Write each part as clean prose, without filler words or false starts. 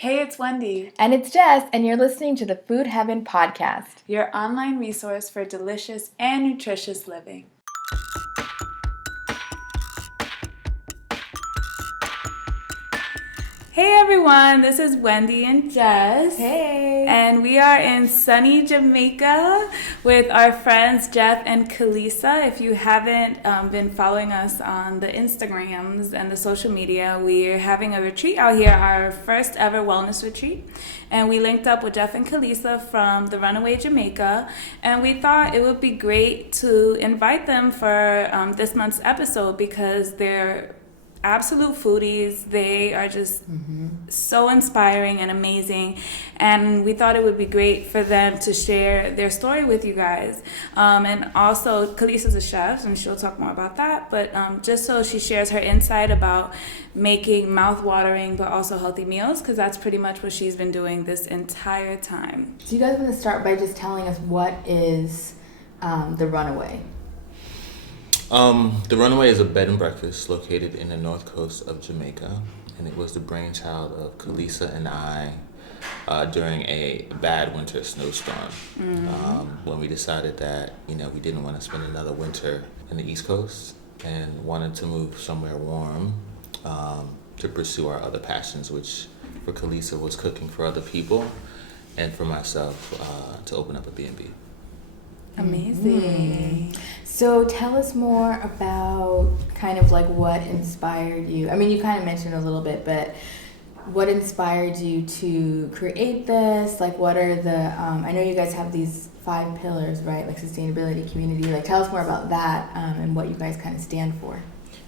Hey, it's Wendy. And it's Jess, and you're listening to the Food Heaven Podcast, your online resource for delicious and nutritious living. Hey everyone, this is Wendy and Jess. Hey. And we are in sunny Jamaica with our friends Jeff and Kalisa. If you haven't been following us on the Instagrams and the social media, we're having a retreat out here, our first ever wellness retreat. And we linked up with Jeff and Kalisa from the Runaway, Jamaica. And we thought it would be great to invite them for this month's episode because they're absolute foodies. They are just so inspiring and amazing, and we thought it would be great for them to share their story with you guys. And also, Kalisa's a chef, and she'll talk more about that, but just so she shares her insight about making mouth-watering but also healthy meals, because that's pretty much what she's been doing this entire time. So you guys want to start by just telling us what is the Runaway? The Runaway is a bed and breakfast located in the north coast of Jamaica, and it was the brainchild of Kalisa and I during a bad winter snowstorm when we decided that we didn't want to spend another winter in the East Coast and wanted to move somewhere warm to pursue our other passions, which for Kalisa was cooking for other people, and for myself to open up a B&B. Amazing. So tell us more about kind of like what inspired you. I mean, you kind of mentioned a little bit, but what inspired you to create this? Like, what are the, I know you guys have these 5 pillars, right? Like sustainability, community. Like, tell us more about that and what you guys kind of stand for.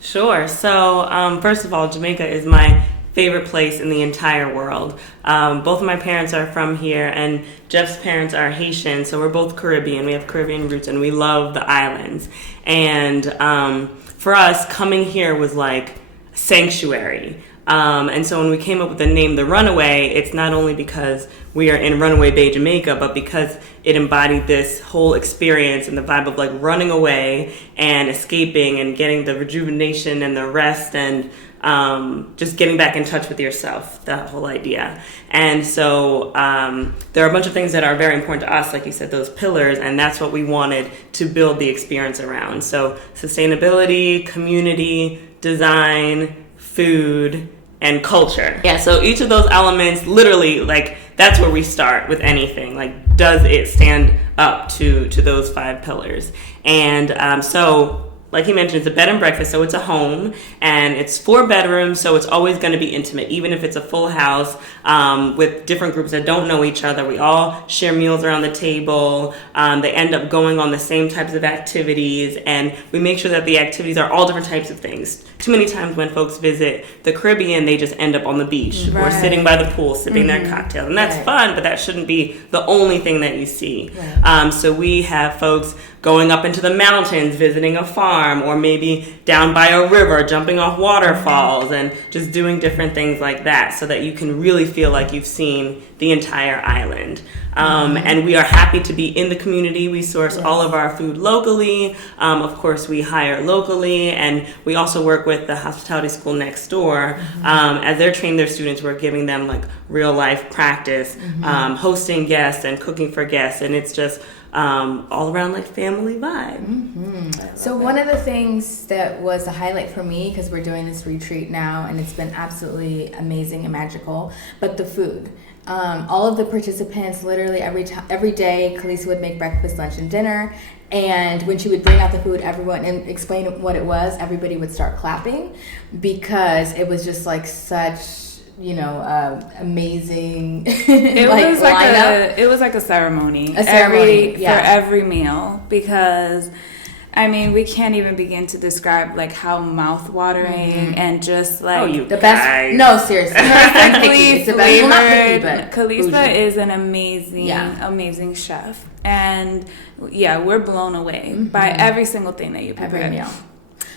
Sure. So, first of all, Jamaica is my favorite place in the entire world. Both of my parents are from here, and Jeff's parents are Haitian, so we're both Caribbean. We have Caribbean roots, and we love the islands. And for us, coming here was like sanctuary. And so when we came up with the name The Runaway, it's not only because we are in Runaway Bay, Jamaica, but because it embodied this whole experience and the vibe of like running away and escaping and getting the rejuvenation and the rest and just getting back in touch with yourself, that whole idea. And so there are a bunch of things that are very important to us, like you said, those pillars, and that's what we wanted to build the experience around. So sustainability, community, design, food, and culture. Yeah, so each of those elements, literally, like, that's where we start with anything. Like, does it stand up to those 5 pillars? And so, like he mentioned, it's a bed and breakfast, so it's a home, and it's 4 bedrooms, so it's always going to be intimate, even if it's a full house with different groups that don't know each other. We all share meals around the table. They end up going on the same types of activities, and we make sure that the activities are all different types of things. Too many times when folks visit the Caribbean, they just end up on the beach or sitting by the pool, sipping their cocktail, and that's fun, but that shouldn't be the only thing that you see. So we have folks going up into the mountains, visiting a farm, or maybe down by a river, jumping off waterfalls, and just doing different things like that so that you can really feel like you've seen the entire island. And we are happy to be in the community. We source all of our food locally. Of course, we hire locally, and we also work with the hospitality school next door. As they're training their students, we're giving them like real life practice, hosting guests and cooking for guests, and it's just all around like family vibe. So one of the things that was a highlight for me, because we're doing this retreat now and it's been absolutely amazing and magical, but the food. All of the participants, literally every day, Kalisa would make breakfast, lunch, and dinner. And when she would bring out the food, everyone, and explain what it was, everybody would start clapping because it was just like such, amazing. It was like a ceremony. For every meal, because I mean, we can't even begin to describe like how mouth-watering and just like the best. No, seriously, perfectly it's the best. Well, not picky, but Kalisa is an amazing chef, and we're blown away by every single thing that you prepare. Every meal.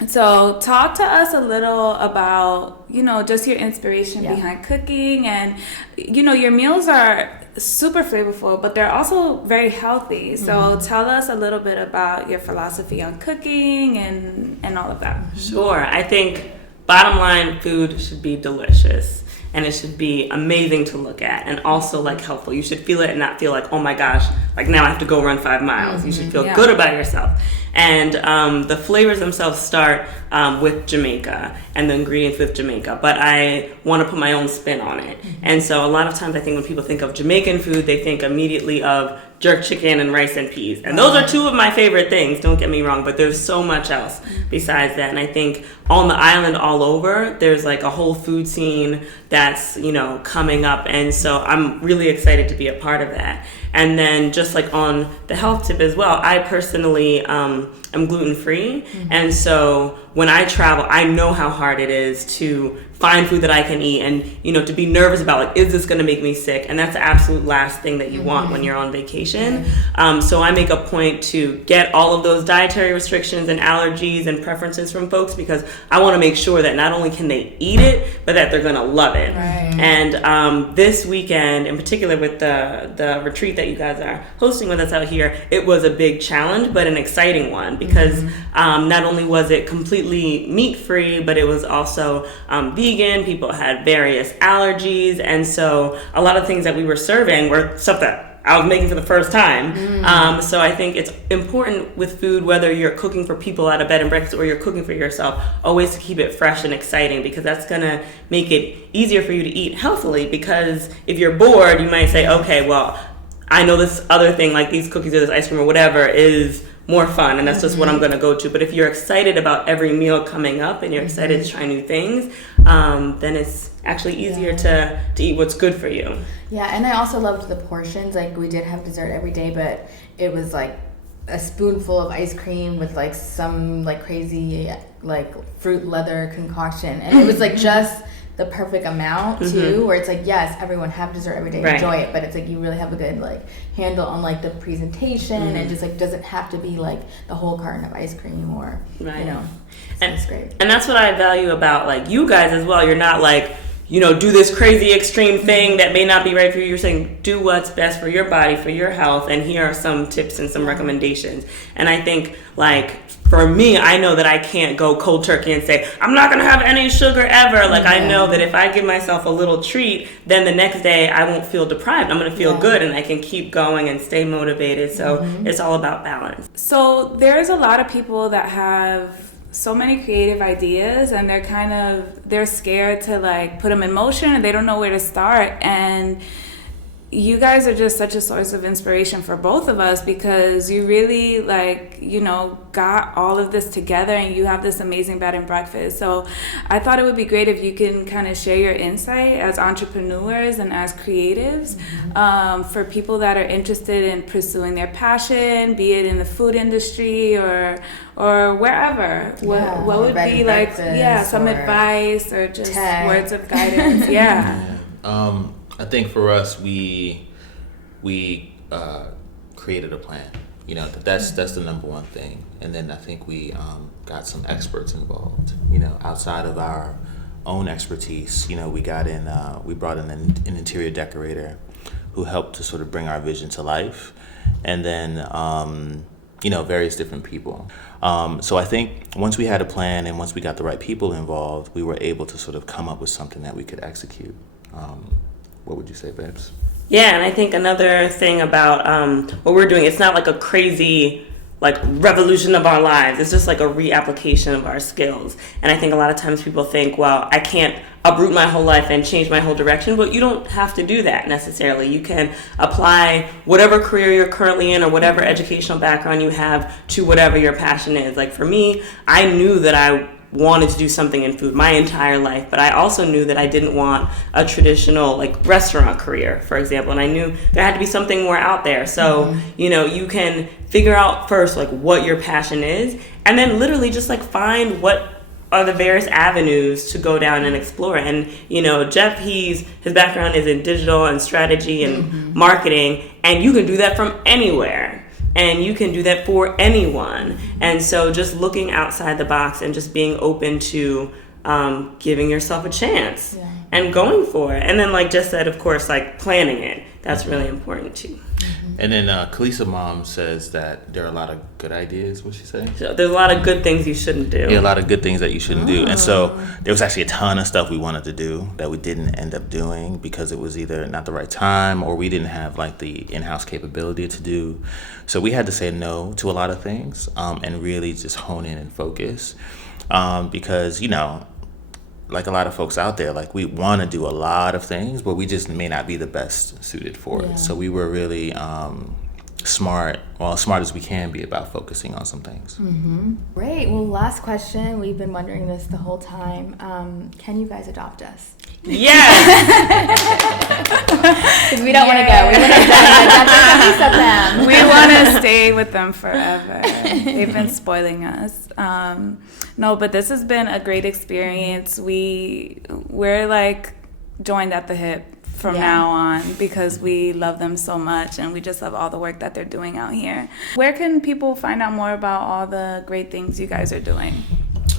So talk to us a little about, just your inspiration behind cooking, and, your meals are super flavorful, but they're also very healthy. So tell us a little bit about your philosophy on cooking and all of that. Sure. I think bottom line, food should be delicious. and it should be amazing to look at and also like helpful. You should feel it and not feel like, oh my gosh, like now I have to go run 5 miles. You should feel good about yourself. And the flavors themselves start with Jamaica and the ingredients with Jamaica, but I want to put my own spin on it. And so a lot of times I think when people think of Jamaican food, they think immediately of jerk chicken and rice and peas. And those are two of my favorite things, don't get me wrong, but there's so much else besides that. And I think on the island all over, there's like a whole food scene that's, you know, coming up. And so I'm really excited to be a part of that. And then just like on the health tip as well, I personally am gluten-free. And so when I travel, I know how hard it is to find food that I can eat and, you know, to be nervous about like, is this going to make me sick? And that's the absolute last thing that you want when you're on vacation. So I make a point to get all of those dietary restrictions and allergies and preferences from folks because I want to make sure that not only can they eat it, but that they're going to love it. And this weekend, in particular with the retreat that you guys are hosting with us out here, it was a big challenge, but an exciting one because not only was it completely meat-free, but it was also vegan. People had various allergies, and so a lot of things that we were serving were stuff that I was making for the first time. So I think it's important with food, whether you're cooking for people at a bed and breakfast or you're cooking for yourself, always to keep it fresh and exciting because that's going to make it easier for you to eat healthily because if you're bored, you might say, okay, well, I know this other thing like these cookies or this ice cream or whatever is more fun and that's just what I'm going to go to. But if you're excited about every meal coming up and you're excited to try new things, then it's actually easier to eat what's good for you. Yeah, and I also loved the portions. Like we did have dessert every day, but it was like a spoonful of ice cream with like some like crazy like fruit leather concoction. And it was like just the perfect amount too, where it's like, yes, everyone have dessert every day, enjoy it, but it's like you really have a good like handle on like the presentation and just like doesn't have to be like the whole carton of ice cream or you know. And it's great. And that's what I value about like you guys as well. You're not like, you know, do this crazy extreme thing that may not be right for you. You're saying do what's best for your body, for your health, and here are some tips and some recommendations. And I think like for me, I know that I can't go cold turkey and say, I'm not going to have any sugar ever. Like I know that if I give myself a little treat, then the next day I won't feel deprived. I'm going to feel good and I can keep going and stay motivated. So it's all about balance. So there's a lot of people that have so many creative ideas and they're scared to like put them in motion and they don't know where to start. And you guys are just such a source of inspiration for both of us because you really like, you know, got all of this together and you have this amazing bed and breakfast. So I thought it would be great if you can kind of share your insight as entrepreneurs and as creatives for people that are interested in pursuing their passion, be it in the food industry or wherever. What would be like, some advice or just words of guidance? I think for us, we created a plan. You know, that's the number one thing. And then I think we got some experts involved. You know, outside of our own expertise, you know, we brought in an interior decorator who helped to sort of bring our vision to life. And then, you know, various different people. So I think once we had a plan and once we got the right people involved, we were able to sort of come up with something that we could execute. What would you say, Babs? Yeah, and I think another thing about what we're doing, it's not like a crazy like revolution of our lives. It's just like a reapplication of our skills. And I think a lot of times people think, well, I can't uproot my whole life and change my whole direction, but you don't have to do that necessarily. You can apply whatever career you're currently in or whatever educational background you have to whatever your passion is. Like for me, I knew that I wanted to do something in food my entire life, but I also knew that I didn't want a traditional like restaurant career, for example, and I knew there had to be something more out there. So you know, you can figure out first like what your passion is and then literally just like find what are the various avenues to go down and explore. And you know, Jeff, his background is in digital and strategy and marketing, and you can do that from anywhere. And you can do that for anyone. And so just looking outside the box and just being open to giving yourself a chance and going for it. And then like Jess said, of course, like planning it. That's really important too. And then Kalisa mom says that there are a lot of good ideas. What'd she say? So there's a lot of good things you shouldn't do. Yeah, a lot of good things that you shouldn't do. And so there was actually a ton of stuff we wanted to do that we didn't end up doing because it was either not the right time or we didn't have like the in-house capability to do. So we had to say no to a lot of things and really just hone in and focus because, you know, like a lot of folks out there, like we want to do a lot of things, but we just may not be the best suited for it. So we were really smart, well, as smart as we can be about focusing on some things. Great. Well, last question. We've been wondering this the whole time. Can you guys adopt us? Yes! Because we don't want to go. We want to adopt them. We want to stay with them forever. They've been spoiling us. No, but this has been a great experience. We're like joined at the hip from now on because we love them so much and we just love all the work that they're doing out here. Where can people find out more about all the great things you guys are doing?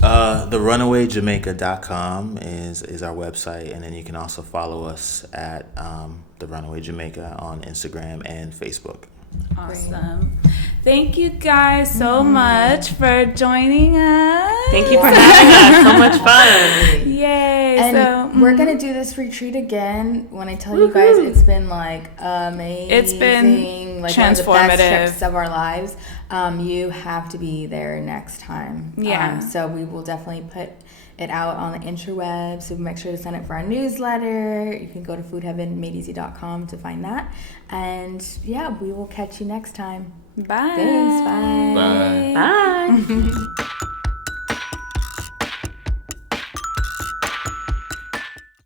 The runawayjamaica.com is our website, and then you can also follow us at the Runaway Jamaica on Instagram and Facebook. Awesome. Thank you guys so much for joining us. Thank you for having us. So much fun. Yay. And we're going to do this retreat again. When I tell you guys, it's been like amazing. It's been like transformative. one of the best trips of our lives. You have to be there next time. Yeah. So we will definitely put it out on the interwebs. So make sure to sign up for our newsletter. You can go to foodheavenmadeeasy.com to find that. And yeah, we will catch you next time. Bye. Thanks. Bye. Bye. Bye.